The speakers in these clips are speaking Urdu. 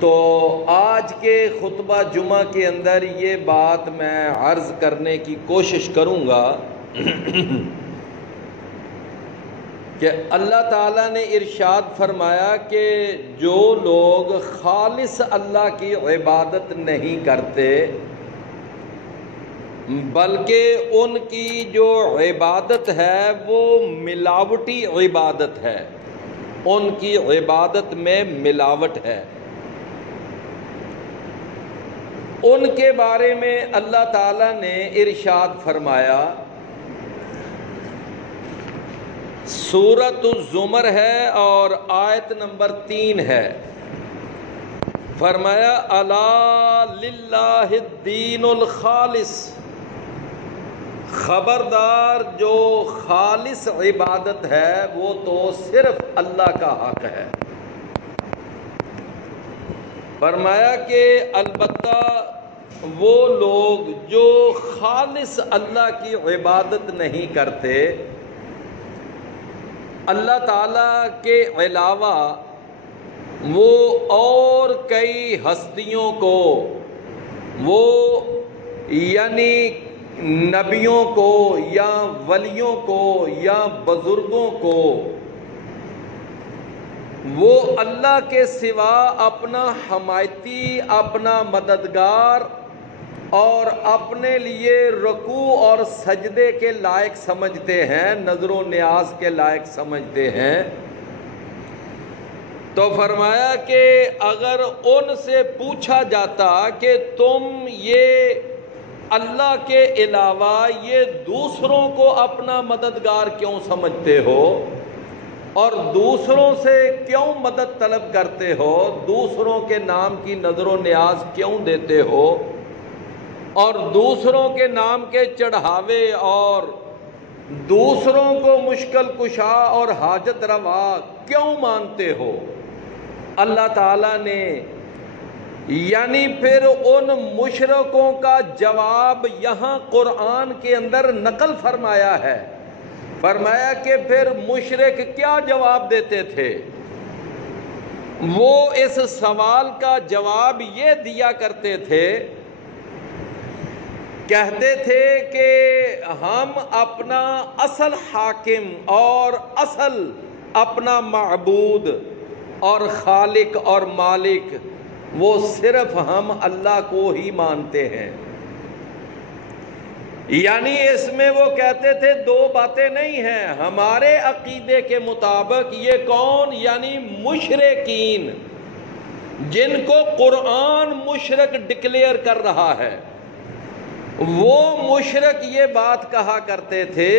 تو آج کے خطبہ جمعہ کے اندر یہ بات میں عرض کرنے کی کوشش کروں گا کہ اللہ تعالیٰ نے ارشاد فرمایا کہ جو لوگ خالص اللہ کی عبادت نہیں کرتے بلکہ ان کی جو عبادت ہے وہ ملاوٹی عبادت ہے، ان کی عبادت میں ملاوٹ ہے، ان کے بارے میں اللہ تعالیٰ نے ارشاد فرمایا، سورۃ الزمر ہے اور آیت نمبر 3 ہے، فرمایا الا للہ الدین الخالص، خبردار جو خالص عبادت ہے وہ تو صرف اللہ کا حق ہے۔ فرمایا کہ البتہ وہ لوگ جو خالص اللہ کی عبادت نہیں کرتے، اللہ تعالیٰ کے علاوہ وہ اور کئی ہستیوں کو، وہ یعنی نبیوں کو یا ولیوں کو یا بزرگوں کو، وہ اللہ کے سوا اپنا حمایتی، اپنا مددگار اور اپنے لیے رکوع اور سجدے کے لائق سمجھتے ہیں، نظر و نیاز کے لائق سمجھتے ہیں۔ تو فرمایا کہ اگر ان سے پوچھا جاتا کہ تم یہ اللہ کے علاوہ یہ دوسروں کو اپنا مددگار کیوں سمجھتے ہو اور دوسروں سے کیوں مدد طلب کرتے ہو، دوسروں کے نام کی نظر و نیاز کیوں دیتے ہو اور دوسروں کے نام کے چڑھاوے اور دوسروں کو مشکل کشا اور حاجت روا کیوں مانتے ہو، اللہ تعالیٰ نے یعنی پھر ان مشرکوں کا جواب یہاں قرآن کے اندر نقل فرمایا ہے۔ فرمایا کہ پھر مشرک کیا جواب دیتے تھے، وہ اس سوال کا جواب یہ دیا کرتے تھے، کہتے تھے کہ ہم اپنا اصل حاکم اور اصل اپنا معبود اور خالق اور مالک وہ صرف ہم اللہ کو ہی مانتے ہیں۔ یعنی اس میں وہ کہتے تھے دو باتیں نہیں ہیں، ہمارے عقیدے کے مطابق یہ کون، یعنی مشرکین جن کو قرآن مشرک ڈکلیئر کر رہا ہے، وہ مشرک یہ بات کہا کرتے تھے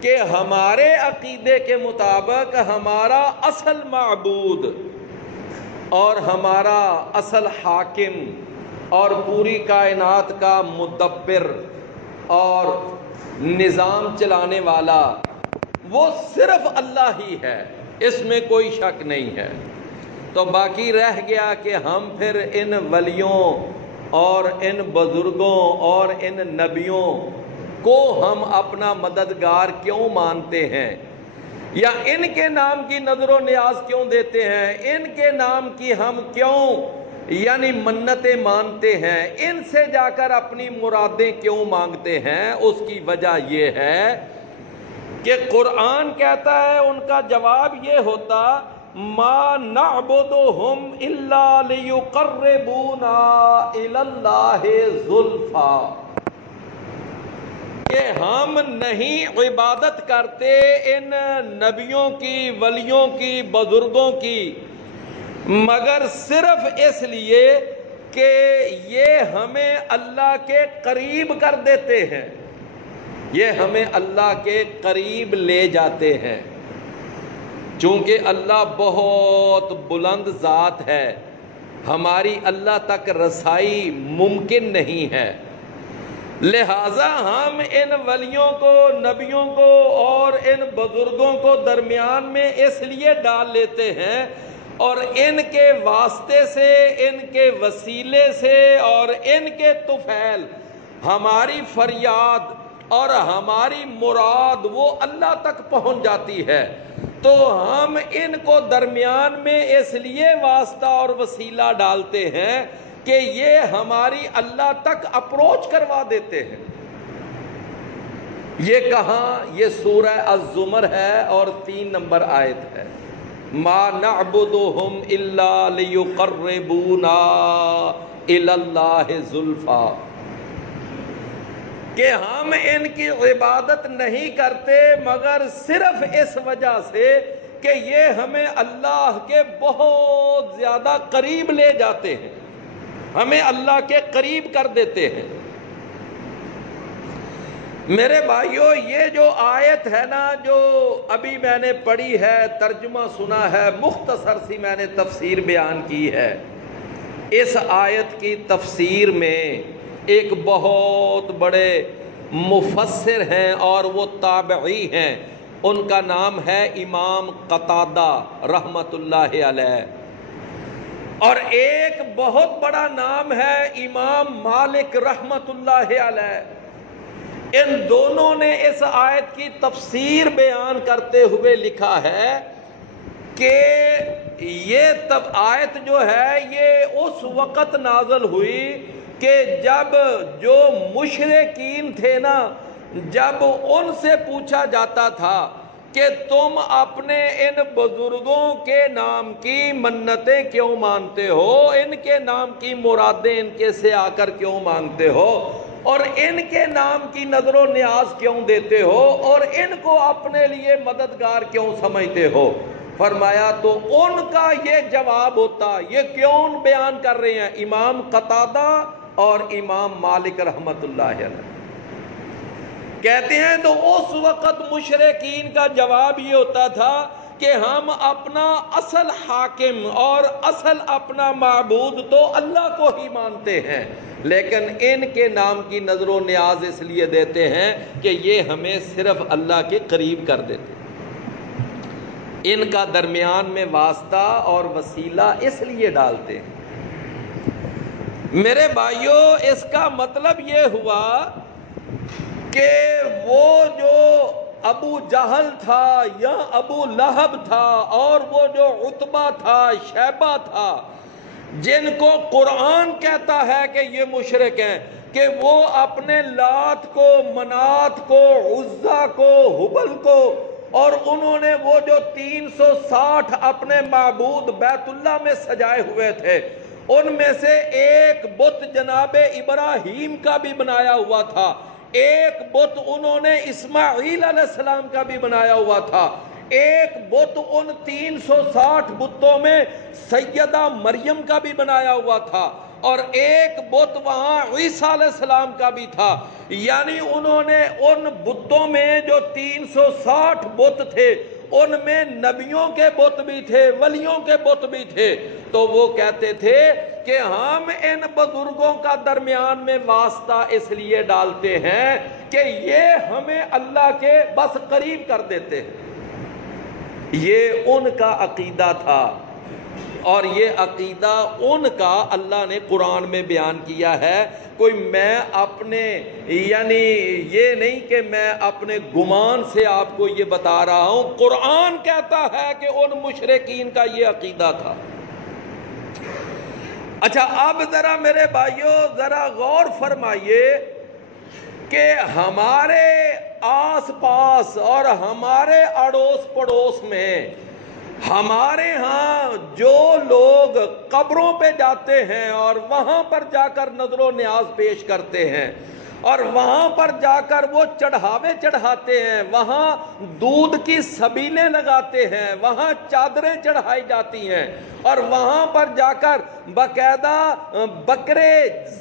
کہ ہمارے عقیدے کے مطابق ہمارا اصل معبود اور ہمارا اصل حاکم اور پوری کائنات کا مدبر اور نظام چلانے والا وہ صرف اللہ ہی ہے، اس میں کوئی شک نہیں ہے۔ تو باقی رہ گیا کہ ہم پھر ان ولیوں اور ان بزرگوں اور ان نبیوں کو ہم اپنا مددگار کیوں مانتے ہیں، یا ان کے نام کی نظر و نیاز کیوں دیتے ہیں، ان کے نام کی ہم کیوں یعنی منتیں مانتے ہیں، ان سے جا کر اپنی مرادیں کیوں مانگتے ہیں، اس کی وجہ یہ ہے کہ قرآن کہتا ہے ان کا جواب یہ ہوتا ما نعبدہم الا لیقربونا الی اللہ زلفی، کہ ہم نہیں عبادت کرتے ان نبیوں کی، ولیوں کی، بزرگوں کی، مگر صرف اس لیے کہ یہ ہمیں اللہ کے قریب کر دیتے ہیں، یہ ہمیں اللہ کے قریب لے جاتے ہیں۔ چونکہ اللہ بہت بلند ذات ہے، ہماری اللہ تک رسائی ممکن نہیں ہے، لہٰذا ہم ان ولیوں کو، نبیوں کو اور ان بزرگوں کو درمیان میں اس لیے ڈال لیتے ہیں اور ان کے واسطے سے، ان کے وسیلے سے اور ان کے طفیل ہماری فریاد اور ہماری مراد وہ اللہ تک پہنچ جاتی ہے۔ تو ہم ان کو درمیان میں اس لیے واسطہ اور وسیلہ ڈالتے ہیں کہ یہ ہماری اللہ تک اپروچ کروا دیتے ہیں۔ یہ کہاں؟ یہ سورہ الزمر ہے اور 3 نمبر آیت ہے۔ ما نعبدهم الا ليقربونا الى اللہ زلفا، کہ ہم ان کی عبادت نہیں کرتے مگر صرف اس وجہ سے کہ یہ ہمیں اللہ کے بہت زیادہ قریب لے جاتے ہیں، ہمیں اللہ کے قریب کر دیتے ہیں۔ میرے بھائیو، یہ جو آیت ہے نا جو ابھی میں نے پڑھی ہے، ترجمہ سنا ہے، مختصر سی میں نے تفسیر بیان کی ہے، اس آیت کی تفسیر میں ایک بہت بڑے مفسر ہیں اور وہ تابعی ہیں، ان کا نام ہے امام قتادہ رحمت اللہ علیہ، اور ایک بہت بڑا نام ہے امام مالک رحمت اللہ علیہ۔ ان دونوں نے اس آیت کی تفسیر بیان کرتے ہوئے لکھا ہے کہ یہ آیت جو ہے یہ اس وقت نازل ہوئی کہ جب جو مشرکین تھے نا، جب ان سے پوچھا جاتا تھا کہ تم اپنے ان بزرگوں کے نام کی منتیں کیوں مانتے ہو، ان کے نام کی مرادیں ان کے سے آ کر کیوں مانگتے ہو، اور ان کے نام کی نظر و نیاز کیوں دیتے ہو، اور ان کو اپنے لیے مددگار کیوں سمجھتے ہو؟ فرمایا تو ان کا یہ جواب ہوتا، یہ کیوں بیان کر رہے ہیں امام قتادہ اور امام مالک رحمت اللہ علیہ، کہتے ہیں تو اس وقت مشرکین کا جواب یہ ہوتا تھا کہ ہم اپنا اصل حاکم اور اصل اپنا معبود تو اللہ کو ہی مانتے ہیں، لیکن ان کے نام کی نظر و نیاز اس لیے دیتے ہیں کہ یہ ہمیں صرف اللہ کے قریب کر دیتے ہیں۔ ان کا درمیان میں واسطہ اور وسیلہ اس لیے ڈالتے ہیں۔ میرے بھائیوں، اس کا مطلب یہ ہوا کہ وہ جو ابو جہل تھا یا ابو لہب تھا اور وہ جو عتبہ تھا، شیبہ تھا، جن کو قرآن کہتا ہے کہ یہ مشرک ہیں، کہ وہ اپنے لات کو، منات کو، عزا کو، حبل کو، اور انہوں نے وہ جو 360 اپنے معبود بیت اللہ میں سجائے ہوئے تھے، ان میں سے ایک بت جناب ابراہیم کا بھی بنایا ہوا تھا، ایک بت انہوں نے اسماعیل علیہ السلام کا بھی بنایا ہوا تھا، ایک بت ان 360 بتوں میں سیدہ مریم کا بھی بنایا ہوا تھا، اور ایک بت وہاں عیسیٰ علیہ السلام کا بھی تھا۔ یعنی انہوں نے ان بتوں میں جو 360 بت تھے، ان میں نبیوں کے بت بھی تھے، ولیوں کے بت بھی تھے، تو وہ کہتے تھے کہ ہم ان بزرگوں کا درمیان میں واسطہ اس لیے ڈالتے ہیں کہ یہ ہمیں اللہ کے بس قریب کر دیتے ہیں۔ یہ ان کا عقیدہ تھا، اور یہ عقیدہ ان کا اللہ نے قرآن میں بیان کیا ہے۔ کوئی میں اپنے یعنی یہ نہیں کہ میں اپنے گمان سے آپ کو یہ بتا رہا ہوں، قرآن کہتا ہے کہ ان مشرکین کا یہ عقیدہ تھا۔ اچھا، اب ذرا میرے بھائیوں ذرا غور فرمائیے کہ ہمارے آس پاس اور ہمارے اڑوس پڑوس میں ہمارے ہاں جو لوگ قبروں پہ جاتے ہیں اور وہاں پر جا کر نظر و نیاز پیش کرتے ہیں، اور وہاں پر جا کر وہ چڑھاوے چڑھاتے ہیں، وہاں دودھ کی سبیلیں لگاتے ہیں، وہاں چادریں چڑھائی جاتی ہیں، اور وہاں پر جا کر باقاعدہ بکرے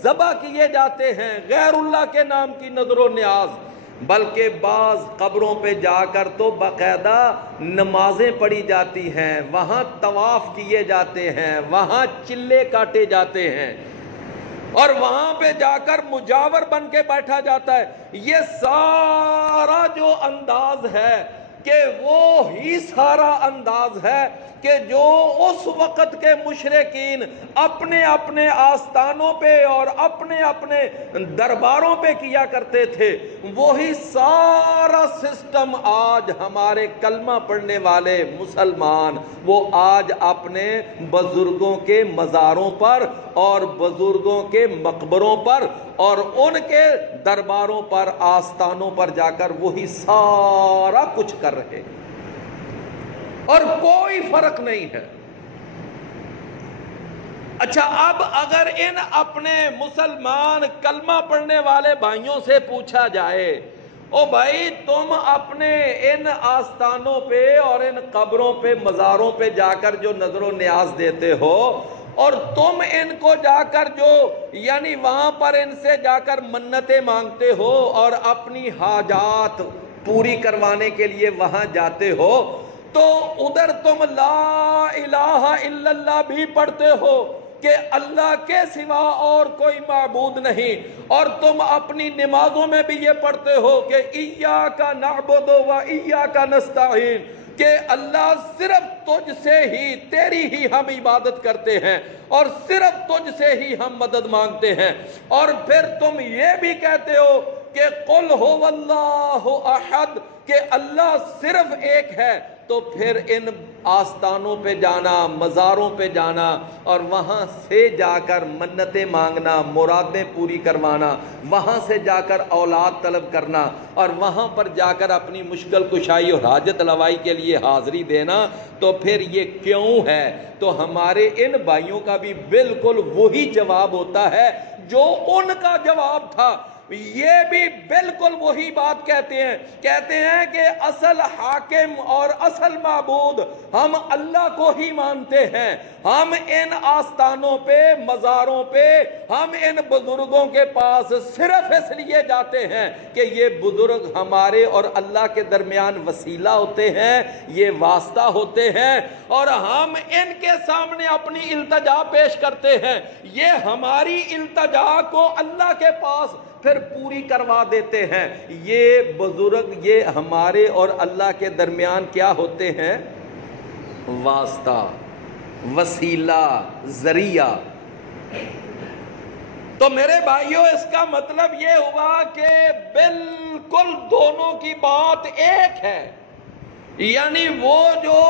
ذبح کیے جاتے ہیں غیر اللہ کے نام کی نظر و نیاز، بلکہ بعض قبروں پہ جا کر تو باقاعدہ نمازیں پڑھی جاتی ہیں، وہاں طواف کیے جاتے ہیں، وہاں چلے کاٹے جاتے ہیں، اور وہاں پہ جا کر مجاور بن کے بیٹھا جاتا ہے۔ یہ سارا جو انداز ہے کہ وہ ہی سارا انداز ہے کہ جو اس وقت کے مشرکین اپنے اپنے آستانوں پہ اور اپنے اپنے درباروں پہ کیا کرتے تھے، وہی سارا سسٹم آج ہمارے کلمہ پڑھنے والے مسلمان وہ آج اپنے بزرگوں کے مزاروں پر اور بزرگوں کے مقبروں پر اور ان کے درباروں پر آستانوں پر جا کر وہی سارا کچھ کر رہے اور کوئی فرق نہیں ہے۔ اچھا، اب اگر ان اپنے مسلمان کلمہ پڑھنے والے بھائیوں سے پوچھا جائے، او بھائی تم اپنے ان آستانوں پہ اور ان قبروں پہ مزاروں پہ جا کر جو نظر و نیاز دیتے ہو اور تم ان کو جا کر جو یعنی وہاں پر ان سے جا کر منتیں مانگتے ہو اور اپنی حاجات پوری کروانے کے لیے وہاں جاتے ہو، تو ادھر تم لا الہ الا اللہ بھی پڑھتے ہو کہ اللہ کے سوا اور کوئی معبود نہیں، اور تم اپنی نمازوں میں بھی یہ پڑھتے ہو کہ ایاک نعبد و ایاک نستعین، کہ اللہ صرف تجھ سے ہی تیری ہی ہم عبادت کرتے ہیں اور صرف تجھ سے ہی ہم مدد مانگتے ہیں، اور پھر تم یہ بھی کہتے ہو کہ قل هو اللہ احد، کہ اللہ صرف ایک ہے، تو پھر ان آستانوں پہ جانا، مزاروں پہ جانا اور وہاں سے جا کر منتیں مانگنا، مرادیں پوری کروانا، وہاں سے جا کر اولاد طلب کرنا اور وہاں پر جا کر اپنی مشکل کشائی اور حاجت روائی کے لیے حاضری دینا، تو پھر یہ کیوں ہے؟ تو ہمارے ان بھائیوں کا بھی بالکل وہی جواب ہوتا ہے جو ان کا جواب تھا۔ یہ بھی بالکل وہی بات کہتے ہیں کہ اصل حاکم اور اصل معبود ہم اللہ کو ہی مانتے ہیں، ہم ان آستانوں پہ مزاروں پہ ہم ان بزرگوں کے پاس صرف اس لیے جاتے ہیں کہ یہ بزرگ ہمارے اور اللہ کے درمیان وسیلہ ہوتے ہیں، یہ واسطہ ہوتے ہیں، اور ہم ان کے سامنے اپنی التجا پیش کرتے ہیں، یہ ہماری التجا کو اللہ کے پاس پھر پوری کروا دیتے ہیں۔ یہ بزرگ یہ ہمارے اور اللہ کے درمیان کیا ہوتے ہیں؟ واسطہ، وسیلہ، ذریعہ۔ تو میرے بھائیوں، اس کا مطلب یہ ہوا کہ بالکل دونوں کی بات ایک ہے، یعنی وہ جو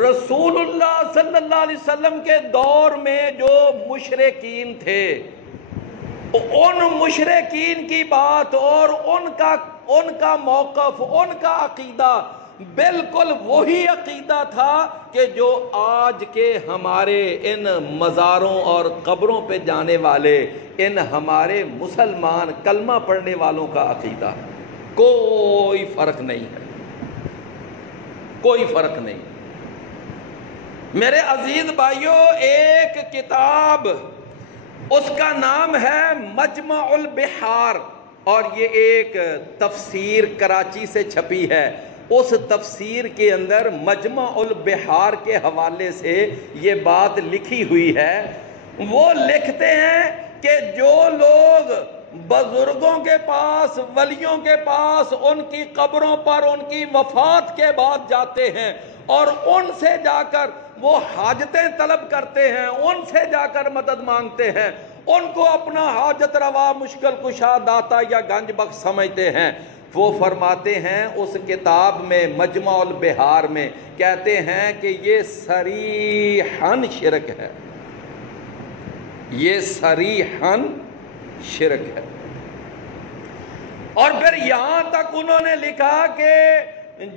رسول اللہ صلی اللہ علیہ وسلم کے دور میں جو مشرکین تھے، ان مشرکین کی بات اور ان کا موقف، ان کا عقیدہ بالکل وہی عقیدہ تھا کہ جو آج کے ہمارے ان مزاروں اور قبروں پہ جانے والے ان ہمارے مسلمان کلمہ پڑھنے والوں کا عقیدہ، کوئی فرق نہیں ہے، کوئی فرق نہیں۔ میرے عزیز بھائیوں، ایک کتاب اس کا نام ہے مجمع البحار، اور یہ ایک تفسیر کراچی سے چھپی ہے۔ اس تفسیر کے اندر مجمع البحار کے حوالے سے یہ بات لکھی ہوئی ہے۔ وہ لکھتے ہیں کہ جو لوگ بزرگوں کے پاس، ولیوں کے پاس، ان کی قبروں پر ان کی وفات کے بعد جاتے ہیں اور ان سے جا کر وہ حاجتیں طلب کرتے ہیں، ان سے جا کر مدد مانگتے ہیں، ان کو اپنا حاجت روا، مشکل کشا، داتا یا گنج بخش سمجھتے ہیں، وہ فرماتے ہیں اس کتاب میں مجمع البحار میں کہتے ہیں کہ یہ صریحاً شرک ہے، یہ صریحاً شرک ہے۔ اور پھر یہاں تک انہوں نے لکھا کہ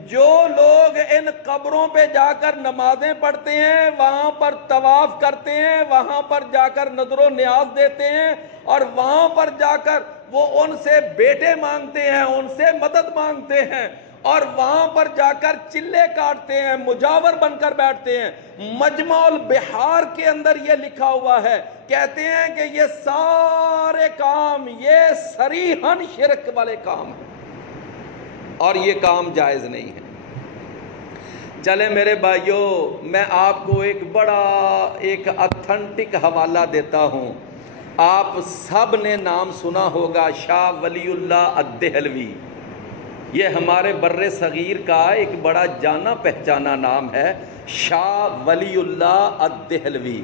جو لوگ ان قبروں پہ جا کر نمازیں پڑھتے ہیں، وہاں پر طواف کرتے ہیں، وہاں پر جا کر نظر و نیاز دیتے ہیں اور وہاں پر جا کر وہ ان سے بیٹے مانگتے ہیں، ان سے مدد مانگتے ہیں اور وہاں پر جا کر چلے کاٹتے ہیں، مجاور بن کر بیٹھتے ہیں، مجمع البحار کے اندر یہ لکھا ہوا ہے، کہتے ہیں کہ یہ سارے کام یہ صریحاً شرک والے کام ہیں اور یہ کام جائز نہیں ہے۔ چلیں میرے بھائیوں، میں آپ کو ایک اتھنٹک حوالہ دیتا ہوں۔ آپ سب نے نام سنا ہوگا شاہ ولی اللہ الدہلوی۔ یہ ہمارے بر صغیر کا ایک بڑا جانا پہچانا نام ہے، شاہ ولی اللہ الدہلوی۔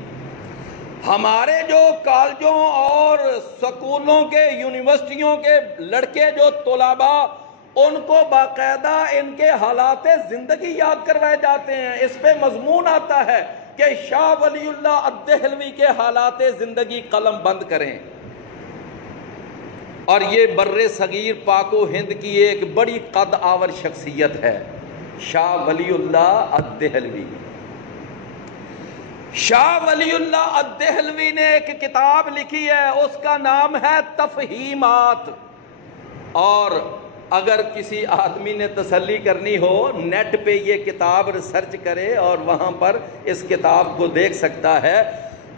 ہمارے جو کالجوں اور سکولوں کے یونیورسٹیوں کے لڑکے جو طلباء، ان کو باقاعدہ ان کے حالات زندگی یاد کروائے جاتے ہیں۔ اس پہ مضمون آتا ہے کہ شاہ ولی اللہ الدہلوی کے حالات زندگی قلم بند کریں، اور یہ بر صغیر پاک و ہند کی ایک بڑی قد آور شخصیت ہے، شاہ ولی اللہ الدہلوی۔ شاہ ولی اللہ الدہلوی نے ایک کتاب لکھی ہے، اس کا نام ہے تفہیمات، اور اگر کسی آدمی نے تسلی کرنی ہو نیٹ پہ یہ کتاب ریسرچ کرے اور وہاں پر اس کتاب کو دیکھ سکتا ہے۔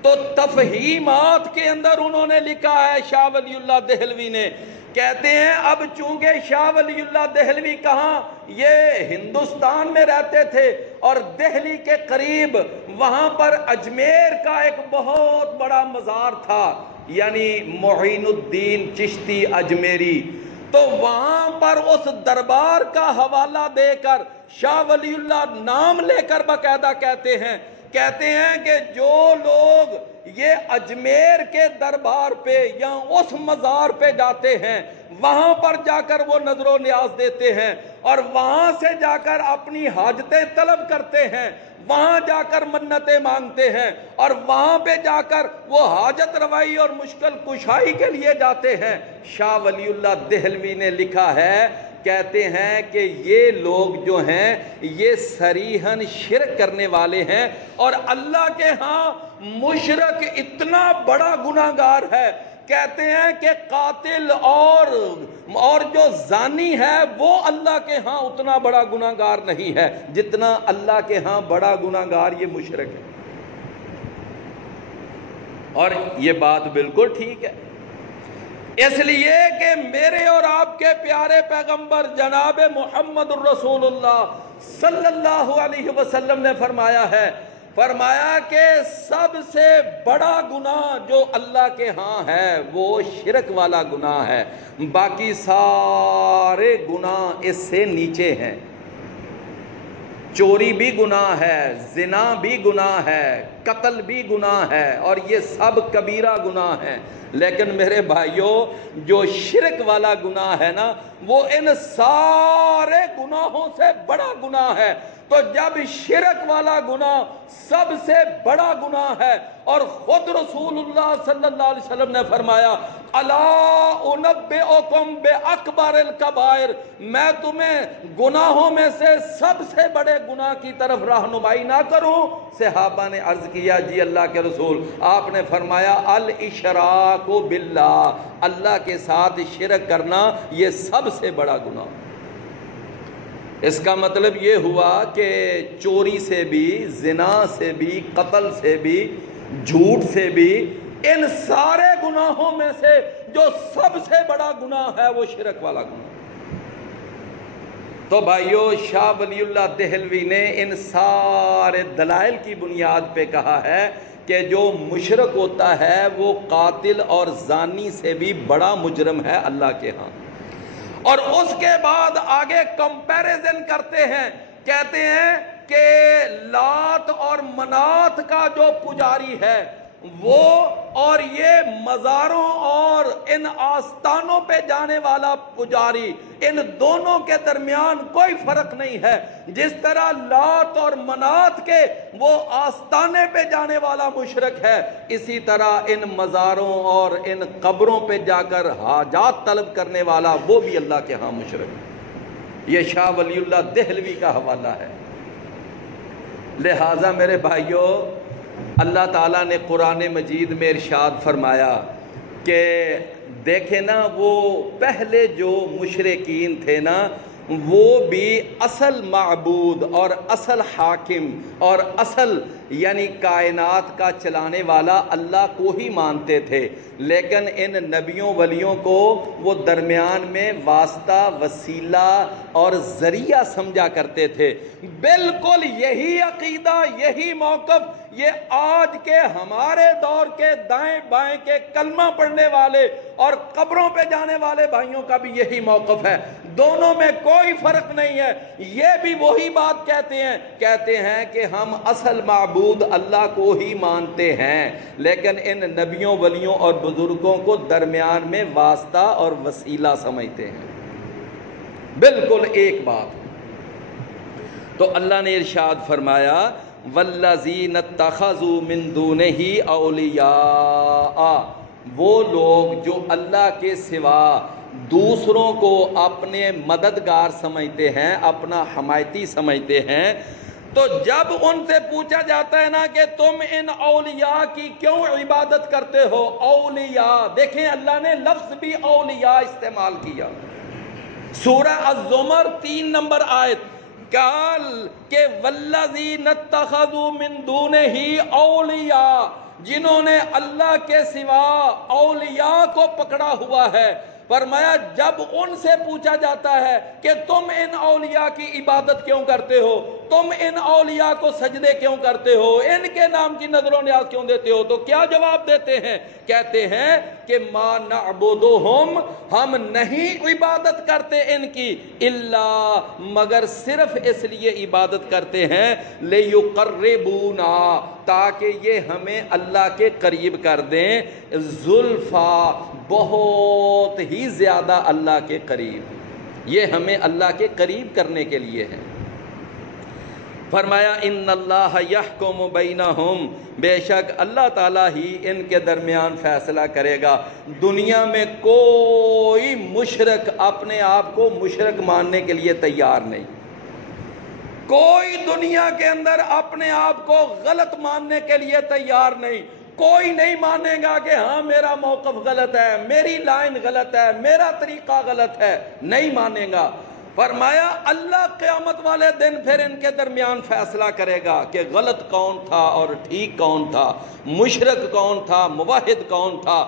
تو تفہیمات کے اندر انہوں نے لکھا ہے، شاہ ولی اللہ دہلوی نے، کہتے ہیں اب چونکہ شاہ ولی اللہ دہلوی کہاں، یہ ہندوستان میں رہتے تھے، اور دہلی کے قریب وہاں پر اجمیر کا ایک بہت بڑا مزار تھا، یعنی معین الدین چشتی اجمیری۔ تو وہاں پر اس دربار کا حوالہ دے کر شاہ ولی اللہ نام لے کر باقاعدہ کہتے ہیں کہ جو لوگ یہ اجمیر کے دربار پہ یا اس مزار پہ جاتے ہیں، وہاں پر جا کر وہ نظر و نیاز دیتے ہیں، اور وہاں سے جا کر اپنی حاجتیں طلب کرتے ہیں، وہاں جا کر منتیں مانگتے ہیں، اور وہاں پہ جا کر وہ حاجت روائی اور مشکل کشائی کے لیے جاتے ہیں۔ شاہ ولی اللہ دہلوی نے لکھا ہے، کہتے ہیں کہ یہ لوگ جو ہیں یہ صریحاً شرک کرنے والے ہیں، اور اللہ کے ہاں مشرک اتنا بڑا گناہگار ہے، کہتے ہیں کہ قاتل اور جو زانی ہے وہ اللہ کے ہاں اتنا بڑا گناہگار نہیں ہے جتنا اللہ کے ہاں بڑا گناہگار یہ مشرک ہے۔ اور یہ بات بالکل ٹھیک ہے، اس لیے کہ میرے اور آپ کے پیارے پیغمبر جناب محمد الرسول اللہ صلی اللہ علیہ وسلم نے فرمایا کہ سب سے بڑا گناہ جو اللہ کے ہاں ہے وہ شرک والا گناہ ہے، باقی سارے گناہ اس سے نیچے ہیں۔ چوری بھی گناہ ہے، زنا بھی گناہ ہے، قتل بھی گناہ ہے، اور یہ سب کبیرہ گناہ ہیں، لیکن میرے بھائیوں جو شرک والا گناہ ہے نا، وہ ان سارے گناہوں سے بڑا گناہ ہے۔ تو جب شرک والا گناہ سب سے بڑا گناہ ہے، اور خود رسول اللہ صلی اللہ علیہ وسلم نے فرمایا، الا انبئکم باکبر الکبائر، میں تمہیں گناہوں میں سے سب سے بڑے گناہ کی طرف رہنمائی نہ کروں؟ صحابہ نے عرض کیا، جی اللہ کے رسول۔ آپ نے فرمایا، الاشراک باللہ، اللہ کے ساتھ شرک کرنا یہ سب سے بڑا گناہ۔ اس کا مطلب یہ ہوا کہ چوری سے بھی، زنا سے بھی، قتل سے بھی، جھوٹ سے بھی، ان سارے گناہوں میں سے جو سب سے بڑا گناہ ہے وہ شرک والا گناہ۔ تو بھائیو، شاہ ولی اللہ دہلوی نے ان سارے دلائل کی بنیاد پہ کہا ہے کہ جو مشرک ہوتا ہے وہ قاتل اور زانی سے بھی بڑا مجرم ہے اللہ کے ہاں۔ اور اس کے بعد آگے کمپیریزن کرتے ہیں، کہتے ہیں کہ لات اور منات کا جو پجاری ہے وہ اور یہ مزاروں اور ان آستانوں پہ جانے والا پجاری، ان دونوں کے درمیان کوئی فرق نہیں ہے۔ جس طرح لات اور منات کے وہ آستانے پہ جانے والا مشرک ہے، اسی طرح ان مزاروں اور ان قبروں پہ جا کر حاجات طلب کرنے والا وہ بھی اللہ کے ہاں مشرک ہے۔ یہ شاہ ولی اللہ دہلوی کا حوالہ ہے۔ لہٰذا میرے بھائیوں، اللہ تعالیٰ نے قرآن مجید میں ارشاد فرمایا کہ دیکھیں نا، وہ پہلے جو مشرکین تھے نا، وہ بھی اصل معبود اور اصل حاکم اور اصل یعنی کائنات کا چلانے والا اللہ کو ہی مانتے تھے، لیکن ان نبیوں ولیوں کو وہ درمیان میں واسطہ، وسیلہ اور ذریعہ سمجھا کرتے تھے۔ بالکل یہی عقیدہ، یہی موقف یہ آج کے ہمارے دور کے دائیں بائیں کے کلمہ پڑھنے والے اور قبروں پہ جانے والے بھائیوں کا بھی یہی موقف ہے۔ دونوں میں کوئی فرق نہیں ہے۔ یہ بھی وہی بات کہتے ہیں کہ ہم اصل معبود اللہ کو ہی مانتے ہیں، لیکن ان نبیوں ولیوں اور بزرگوں کو درمیان میں واسطہ اور وسیلہ سمجھتے ہیں۔ بالکل ایک بات۔ تو اللہ نے ارشاد فرمایا وَالَّذِينَ اتَّخَذُوا مِن دُونِهِ أَوْلِيَاءَ، وہ لوگ جو اللہ کے سوا دوسروں کو اپنے مددگار سمجھتے ہیں، اپنا حمایتی سمجھتے ہیں، تو جب ان سے پوچھا جاتا ہے نا کہ تم ان اولیاء کی کیوں عبادت کرتے ہو، اولیاء، دیکھیں اللہ نے لفظ بھی اولیاء استعمال کیا۔ سورہ الزمر 3 نمبر آیت قال کہ والذین اتخذوا من دونہ اولیاء، جنہوں نے اللہ کے سوا اولیاء کو پکڑا ہوا ہے۔ فرمایا جب ان سے پوچھا جاتا ہے کہ تم ان اولیاء کی عبادت کیوں کرتے ہو، تم ان اولیاء کو سجدے کیوں کرتے ہو، ان کے نام کی نظر و نیاز کیوں دیتے ہو، تو کیا جواب دیتے ہیں؟ کہتے ہیں کہ ما نعبدہم، ہم نہیں عبادت کرتے ان کی، الا، مگر صرف اس لیے عبادت کرتے ہیں لیقربونا، تاکہ یہ ہمیں اللہ کے قریب کر دیں، زلفا، بہت ہی زیادہ اللہ کے قریب، یہ ہمیں اللہ کے قریب کرنے کے لیے ہے۔ فرمایا ان اللہ یحکم بینہم، بے شک اللہ تعالیٰ ہی ان کے درمیان فیصلہ کرے گا۔ دنیا میں کوئی مشرک اپنے آپ کو مشرک ماننے کے لیے تیار نہیں، کوئی دنیا کے اندر اپنے آپ کو غلط ماننے کے لیے تیار نہیں۔ کوئی نہیں مانے گا کہ ہاں میرا موقف غلط ہے، میری لائن غلط ہے، میرا طریقہ غلط ہے، نہیں مانے گا۔ فرمایا اللہ قیامت والے دن پھر ان کے درمیان فیصلہ کرے گا کہ غلط کون تھا اور ٹھیک کون تھا، مشرک کون تھا، موحد کون تھا،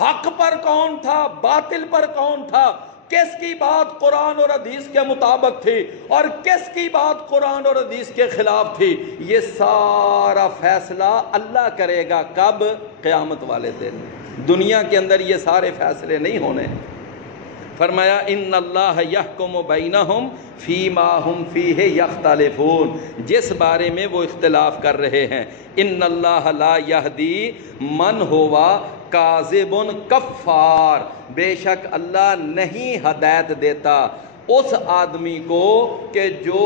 حق پر کون تھا، باطل پر کون تھا، کس کی بات قرآن اور حدیث کے مطابق تھی اور کس کی بات قرآن اور حدیث کے خلاف تھی۔ یہ سارا فیصلہ اللہ کرے گا، کب؟ قیامت والے دن۔ دنیا کے اندر یہ سارے فیصلے نہیں ہونے۔ فرمایا ان اللہ یحکم بینہم فیما ہم فیہ یختلفون، جس بارے میں وہ اختلاف کر رہے ہیں۔ ان اللہ لا یہدی من ہوا کاذب کفار، بے شک اللہ نہیں ہدایت دیتا اس آدمی کو کہ جو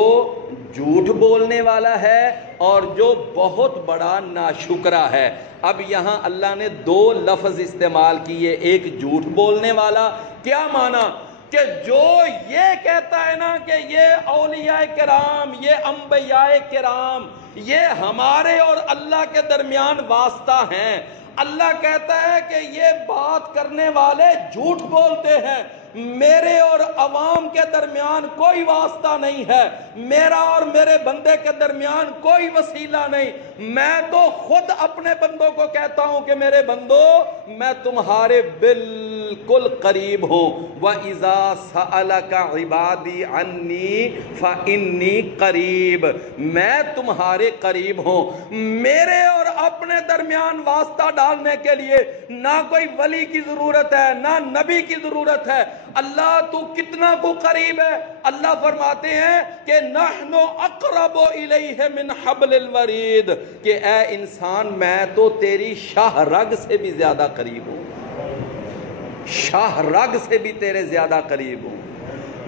جھوٹ بولنے والا ہے اور جو بہت بڑا ناشکرا ہے۔ اب یہاں اللہ نے 2 لفظ استعمال کیے، ایک جھوٹ بولنے والا، کیا معنی؟ کہ جو یہ کہتا ہے نا کہ یہ اولیاء کرام، یہ انبیاء کرام، یہ ہمارے اور اللہ کے درمیان واسطہ ہیں، اللہ کہتا ہے کہ یہ بات کرنے والے جھوٹ بولتے ہیں، میرے اور عوام کے درمیان کوئی واسطہ نہیں ہے، میرا اور میرے بندے کے درمیان کوئی وسیلہ نہیں، میں تو خود اپنے بندوں کو کہتا ہوں کہ میرے بندو میں تمہارے بالکل قریب ہوں، وَإِذَا سَأَلَكَ عِبَادِي عَنِّي فَإِنِّي قَرِيب، میں تمہارے قریب ہوں۔ میرے اور اپنے درمیان واسطہ ڈالنے کے لیے نہ کوئی ولی کی ضرورت ہے، نہ نبی کی ضرورت ہے۔ اللہ تو کتنا کو قریب ہے؟ اللہ فرماتے ہیں کہ نحن اقرب الیہ من حبل الورید، کہ اے انسان میں تو تیری شاہ رگ سے بھی زیادہ قریب ہوں، شاہ رگ سے بھی تیرے زیادہ قریب ہوں۔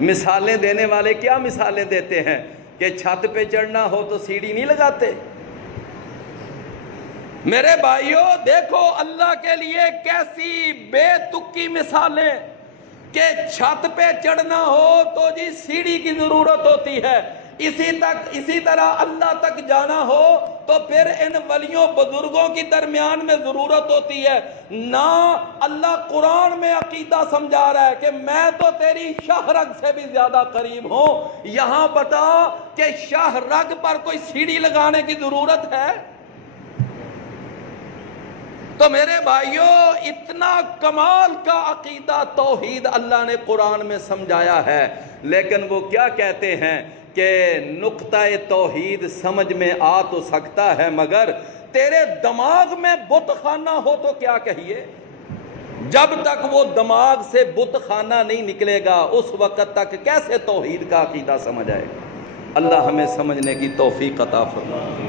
مثالیں دینے والے کیا مثالیں دیتے ہیں کہ چھت پہ چڑھنا ہو تو سیڑھی نہیں لگاتے؟ میرے بھائیوں دیکھو اللہ کے لیے کیسی بے تکی مثالیں، کہ چھت پہ چڑھنا ہو تو جی سیڑھی کی ضرورت ہوتی ہے، اسی طرح اللہ تک جانا ہو تو پھر ان ولیوں بزرگوں کی درمیان میں ضرورت ہوتی ہے۔ نہ اللہ قرآن میں عقیدہ سمجھا رہا ہے کہ میں تو تیری شاہ رگ سے بھی زیادہ قریب ہوں، یہاں بتا کہ شاہ رگ پر کوئی سیڑھی لگانے کی ضرورت ہے؟ تو میرے بھائیوں اتنا کمال کا عقیدہ توحید اللہ نے قرآن میں سمجھایا ہے، لیکن وہ کیا کہتے ہیں کہ نقطہ توحید سمجھ میں آ تو سکتا ہے مگر تیرے دماغ میں بت خانہ ہو تو کیا کہیے؟ جب تک وہ دماغ سے بت خانہ نہیں نکلے گا اس وقت تک کیسے توحید کا عقیدہ سمجھ آئے گا؟ اللہ ہمیں سمجھنے کی توفیق عطا فرمائے۔